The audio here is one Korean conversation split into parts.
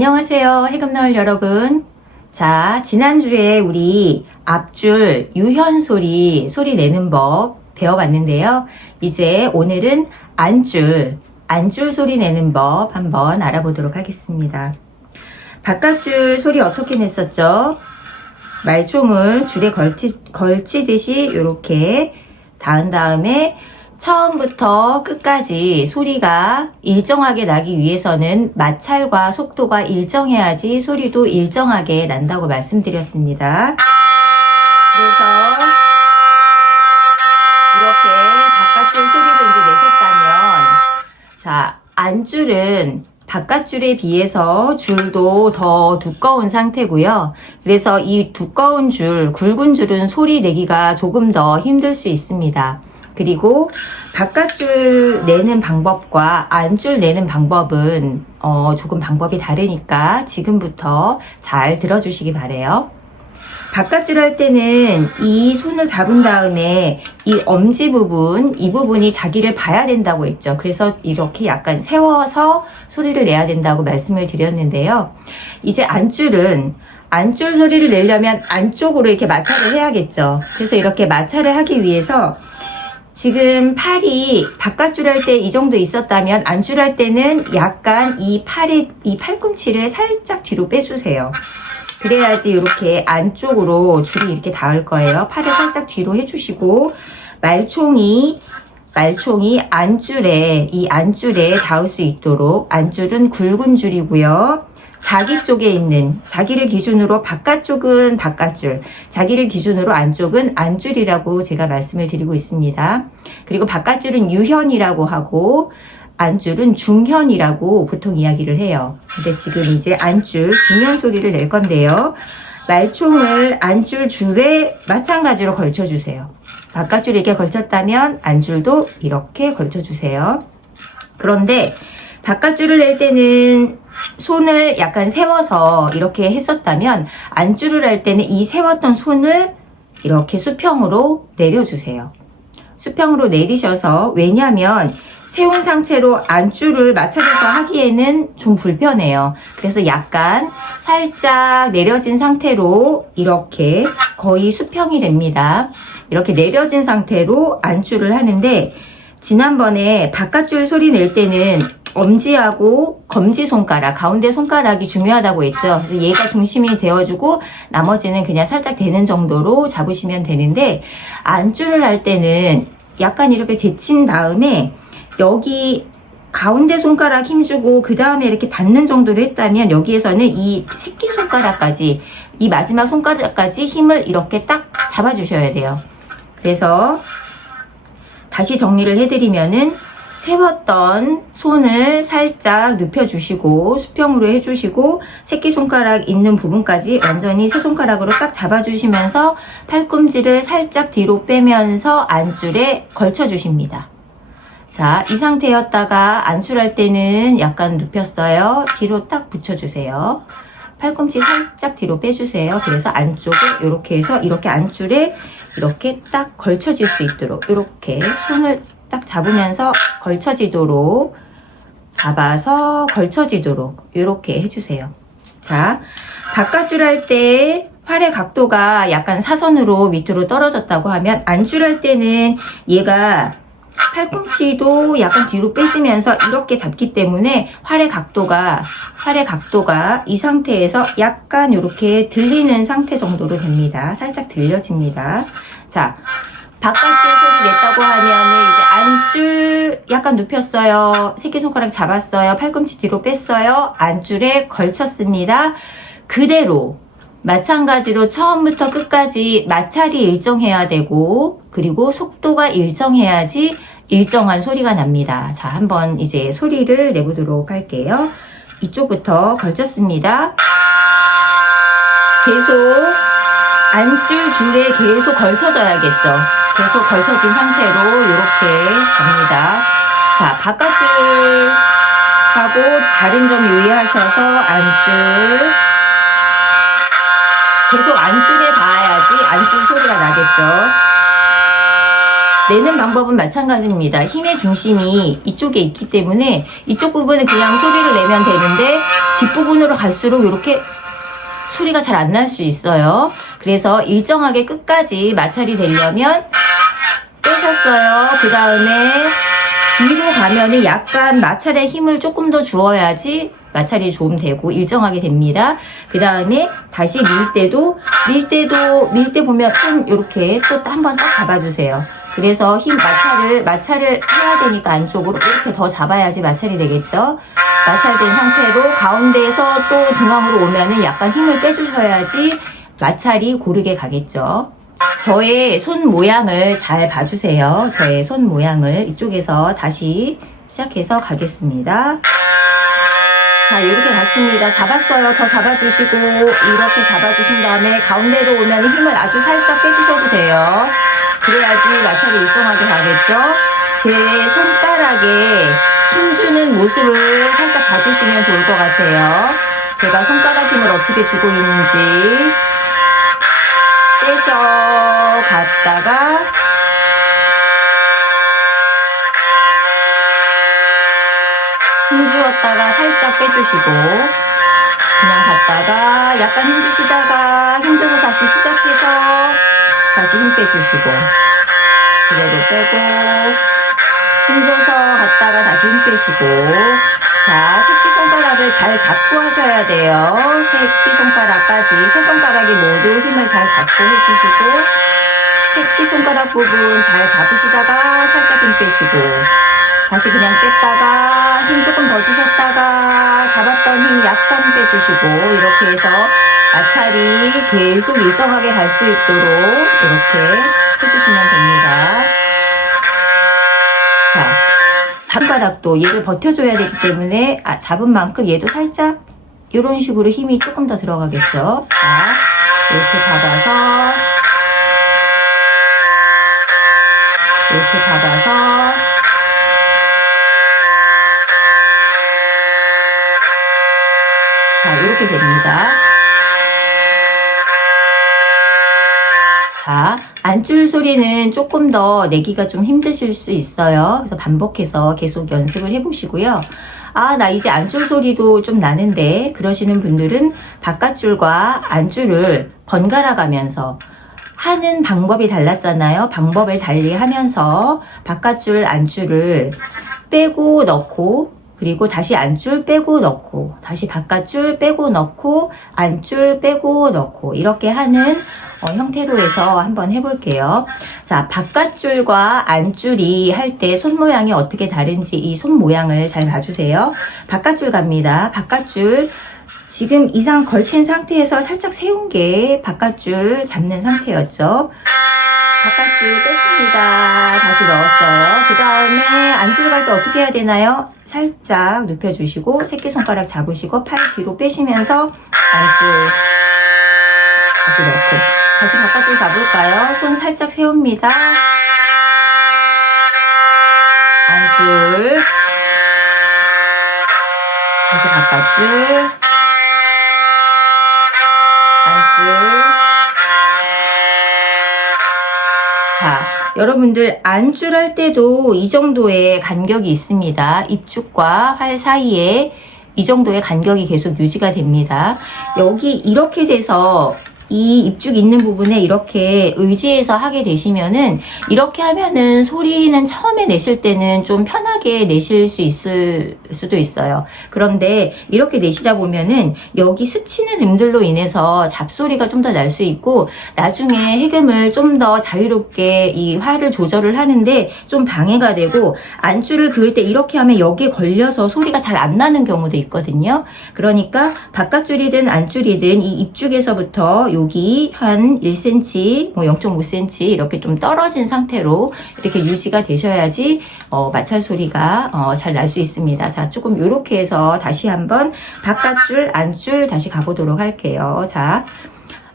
안녕하세요. 해금너울 여러분. 자, 지난주에 우리 앞줄 유현 소리 내는 법 배워봤는데요. 이제 오늘은 안줄 소리 내는 법 한번 알아보도록 하겠습니다. 바깥줄 소리 어떻게 냈었죠? 말총을 줄에 걸치듯이 이렇게 닿은 다음에 처음부터 끝까지 소리가 일정하게 나기 위해서는 마찰과 속도가 일정해야지 소리도 일정하게 난다고 말씀드렸습니다. 그래서 이렇게 바깥줄 소리를 이제 내셨다면, 자, 안줄은 바깥줄에 비해서 줄도 더 두꺼운 상태고요. 그래서 이 두꺼운 줄, 굵은 줄은 소리 내기가 조금 더 힘들 수 있습니다. 그리고 바깥줄 내는 방법과 안줄 내는 방법은 조금 방법이 다르니까 지금부터 잘 들어주시기 바래요. 바깥줄 할 때는 이 손을 잡은 다음에 이 엄지 부분, 이 부분이 자기를 봐야 된다고 했죠. 그래서 이렇게 약간 세워서 소리를 내야 된다고 말씀을 드렸는데요. 이제 안줄 소리를 내려면 안쪽으로 이렇게 마찰을 해야겠죠. 그래서 이렇게 마찰을 하기 위해서 지금 팔이 바깥줄 할 때 이 정도 있었다면 안줄 할 때는 약간 이 팔꿈치를 살짝 뒤로 빼주세요. 그래야지 이렇게 안쪽으로 줄이 이렇게 닿을 거예요. 팔을 살짝 뒤로 해주시고 말총이 안줄에 닿을 수 있도록, 안줄은 굵은 줄이고요. 자기 쪽에 있는, 자기를 기준으로 바깥쪽은 바깥줄, 자기를 기준으로 안쪽은 안줄이라고 제가 말씀을 드리고 있습니다. 그리고 바깥줄은 유현이라고 하고 안줄은 중현이라고 보통 이야기를 해요. 근데 지금 이제 안줄, 중현 소리를 낼 건데요. 말총을 안줄 줄에 마찬가지로 걸쳐주세요. 바깥줄에 이렇게 걸쳤다면 안줄도 이렇게 걸쳐주세요. 그런데 바깥줄을 낼 때는 손을 약간 세워서 이렇게 했었다면 안줄을 할 때는 이 세웠던 손을 이렇게 수평으로 내려주세요. 수평으로 내리셔서, 왜냐하면 세운 상태로 안줄을 마찰해서 하기에는 좀 불편해요. 그래서 약간 살짝 내려진 상태로 이렇게 거의 수평이 됩니다. 이렇게 내려진 상태로 안줄을 하는데, 지난번에 바깥줄 소리 낼 때는 엄지하고 검지손가락, 가운데 손가락이 중요하다고 했죠. 그래서 얘가 중심이 되어주고 나머지는 그냥 살짝 되는 정도로 잡으시면 되는데, 안줄을 할 때는 약간 이렇게 제친 다음에 여기 가운데 손가락 힘주고 그 다음에 이렇게 닿는 정도로 했다면, 여기에서는 이 새끼손가락까지, 이 마지막 손가락까지 힘을 이렇게 딱 잡아주셔야 돼요. 그래서 다시 정리를 해드리면은, 세웠던 손을 살짝 눕혀주시고 수평으로 해주시고 새끼손가락 있는 부분까지 완전히 세 손가락으로 딱 잡아주시면서 팔꿈치를 살짝 뒤로 빼면서 안줄에 걸쳐주십니다. 자, 이 상태였다가 안줄할 때는 약간 눕혔어요. 뒤로 딱 붙여주세요. 팔꿈치 살짝 뒤로 빼주세요. 그래서 안쪽을 이렇게 해서 이렇게 안줄에 이렇게 딱 걸쳐질 수 있도록, 이렇게 손을 딱 잡으면서 걸쳐지도록, 잡아서 걸쳐지도록 이렇게 해주세요. 자, 바깥줄 할 때 팔의 각도가 약간 사선으로 밑으로 떨어졌다고 하면, 안줄 할 때는 얘가 팔꿈치도 약간 뒤로 빼시면서 이렇게 잡기 때문에 팔의 각도가 이 상태에서 약간 이렇게 들리는 상태 정도로 됩니다. 살짝 들려집니다. 자, 바깥줄 소리 냈다고 하면은 이제 안줄 약간 눕혔어요. 새끼손가락 잡았어요. 팔꿈치 뒤로 뺐어요. 안줄에 걸쳤습니다. 그대로 마찬가지로 처음부터 끝까지 마찰이 일정해야 되고, 그리고 속도가 일정해야지 일정한 소리가 납니다. 자, 한번 이제 소리를 내보도록 할게요. 이쪽부터 걸쳤습니다. 계속 안줄 줄에 계속 걸쳐져야겠죠. 계속 걸쳐진 상태로 이렇게 갑니다. 자, 바깥줄 하고 다른 점 유의하셔서 안줄 계속 안줄에 닿아야지 안줄 소리가 나겠죠. 내는 방법은 마찬가지입니다. 힘의 중심이 이쪽에 있기 때문에 이쪽 부분은 그냥 소리를 내면 되는데 뒷부분으로 갈수록 이렇게 소리가 잘 안 날 수 있어요. 그래서 일정하게 끝까지 마찰이 되려면 빼셨어요. 그 다음에 뒤로 가면은 약간 마찰에 힘을 조금 더 주어야지 마찰이 좀 되고 일정하게 됩니다. 그 다음에 다시 밀 때 보면 손 이렇게 또 한 번 딱 잡아주세요. 그래서 마찰을 해야 되니까 안쪽으로 이렇게 더 잡아야지 마찰이 되겠죠. 마찰된 상태로 가운데에서 또 중앙으로 오면은 약간 힘을 빼주셔야지 마찰이 고르게 가겠죠. 저의 손 모양을 잘 봐주세요. 저의 손 모양을 이쪽에서 다시 시작해서 가겠습니다. 자, 이렇게 갔습니다. 잡았어요. 더 잡아주시고 이렇게 잡아주신 다음에 가운데로 오면 힘을 아주 살짝 빼주셔도 돼요. 그래야지 마찰이 일정하게 가겠죠. 제 손가락에 힘주는 모습을 살짝 봐주시면 좋을 것 같아요. 제가 손가락 힘을 어떻게 주고 있는지 빼셔 갔다가 힘주었다가 살짝 빼주시고 그냥 갔다가 약간 힘주시다가 힘줘서 다시 시작해서 다시 힘 빼주시고 그대로 빼고 힘줘서 갔다가 다시 힘 빼시고 자, 새끼손가락을 잘 잡고 하셔야 돼요. 새끼손가락까지 세 손가락이 모두 힘을 잘 잡고 해주시고 새끼손가락 부분 잘 잡으시다가 살짝 힘 빼시고 다시 그냥 뺐다가 힘 조금 더 주셨다가 잡았던 힘 약간 빼주시고 이렇게 해서 마찰이 계속 일정하게 갈 수 있도록 이렇게 해주시면 됩니다. 자, 손가락도 얘를 버텨줘야 되기 때문에 잡은 만큼 얘도 살짝 이런 식으로 힘이 조금 더 들어가겠죠. 자, 이렇게 잡아서 자, 이렇게 됩니다. 자, 안줄 소리는 조금 더 내기가 좀 힘드실 수 있어요. 그래서 반복해서 계속 연습을 해보시고요. 나 이제 안줄 소리도 좀 나는데 그러시는 분들은 바깥줄과 안줄을 번갈아 가면서 하는 방법이 달랐잖아요. 방법을 달리 하면서 바깥줄, 안줄을 빼고 넣고 그리고 다시 안줄 빼고 넣고 다시 바깥줄 빼고 넣고 안줄 빼고 넣고 이렇게 하는 형태로 해서 한번 해볼게요. 자, 바깥줄과 안줄이 할 때 손 모양이 어떻게 다른지 이 손 모양을 잘 봐주세요. 바깥줄 갑니다. 바깥줄 지금 이상 걸친 상태에서 살짝 세운 게 바깥줄 잡는 상태였죠. 바깥줄 뺐습니다. 다시 넣었어요. 그 다음에 안줄 갈 때 어떻게 해야 되나요? 살짝 눕혀주시고 새끼손가락 잡으시고 팔 뒤로 빼시면서 안줄 다시 넣고 다시 바깥줄 가볼까요? 손 살짝 세웁니다. 안줄 다시 바깥줄 안줄. 자, 여러분들 안줄 할 때도 이 정도의 간격이 있습니다. 입축과 활 사이에 이 정도의 간격이 계속 유지가 됩니다. 여기 이렇게 돼서 이 입죽 있는 부분에 이렇게 의지해서 하게 되시면은 이렇게 하면은 소리는 처음에 내실 때는 좀 편하게 내실 수 있을 수도 있어요. 그런데 이렇게 내시다 보면은 여기 스치는 음들로 인해서 잡소리가 좀 더 날 수 있고 나중에 해금을 좀 더 자유롭게 이 활을 조절을 하는데 좀 방해가 되고 안줄을 그을 때 이렇게 하면 여기에 걸려서 소리가 잘 안 나는 경우도 있거든요. 그러니까 바깥줄이든 안줄이든 이 입죽에서부터 여기 한 1cm, 뭐 0.5cm 이렇게 좀 떨어진 상태로 이렇게 유지가 되셔야지 마찰 소리가 잘 날 수 있습니다. 자, 조금 이렇게 해서 다시 한번 바깥줄, 안줄 다시 가보도록 할게요. 자,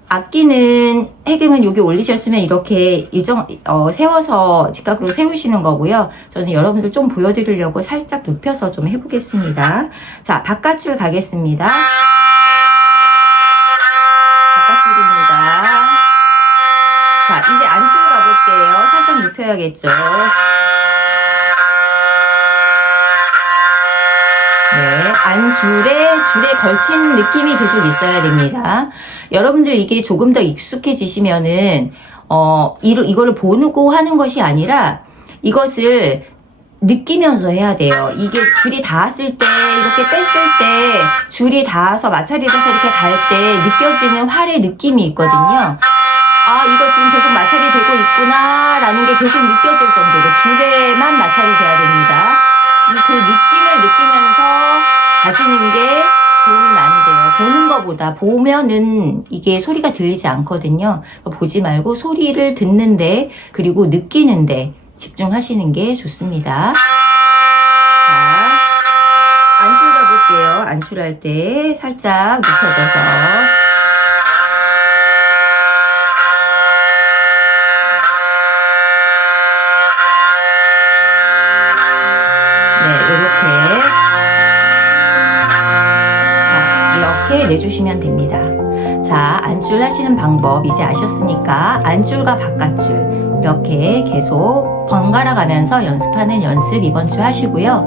악기는 해금은 여기 올리셨으면 이렇게 세워서 직각으로 세우시는 거고요. 저는 여러분들 좀 보여드리려고 살짝 눕혀서 좀 해보겠습니다. 자, 바깥줄 가겠습니다. 바깥줄입니다. 자, 이제 안줄 가볼게요. 살짝 높여야겠죠. 네, 줄에 걸친 느낌이 계속 있어야 됩니다. 여러분들 이게 조금 더 익숙해지시면은, 이거를 보고 하는 것이 아니라 이것을 느끼면서 해야 돼요. 이게 줄이 닿았을 때, 이렇게 뺐을 때, 줄이 닿아서 마찰이 돼서 이렇게 갈 때 느껴지는 활의 느낌이 있거든요. 아, 이거 지금 계속 마찰이 되고 있구나, 라는 게 계속 느껴질 정도로 줄에만 마찰이 돼야 됩니다. 그 느낌을 느끼면서 가시는 게 도움이 많이 돼요. 보는 것보다 보면은 이게 소리가 들리지 않거든요. 보지 말고 소리를 듣는데, 그리고 느끼는데 집중하시는 게 좋습니다. 자, 안줄 가볼게요. 안줄할 때 살짝 눕혀져서. 이렇게 내주시면 됩니다. 자, 안줄 하시는 방법 이제 아셨으니까 안줄과 바깥줄 이렇게 계속 번갈아 가면서 연습하는 연습 이번 주 하시고요.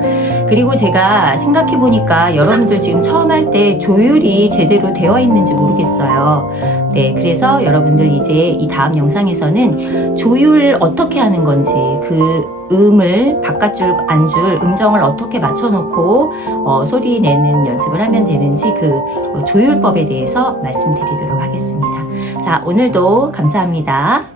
그리고 제가 생각해 보니까 여러분들 지금 처음 할 때 조율이 제대로 되어 있는지 모르겠어요. 네, 그래서 여러분들 이제 이 다음 영상에서는 조율 어떻게 하는 건지, 그 음을 바깥줄, 안줄, 음정을 어떻게 맞춰놓고 소리 내는 연습을 하면 되는지 그 조율법에 대해서 말씀드리도록 하겠습니다. 자, 오늘도 감사합니다.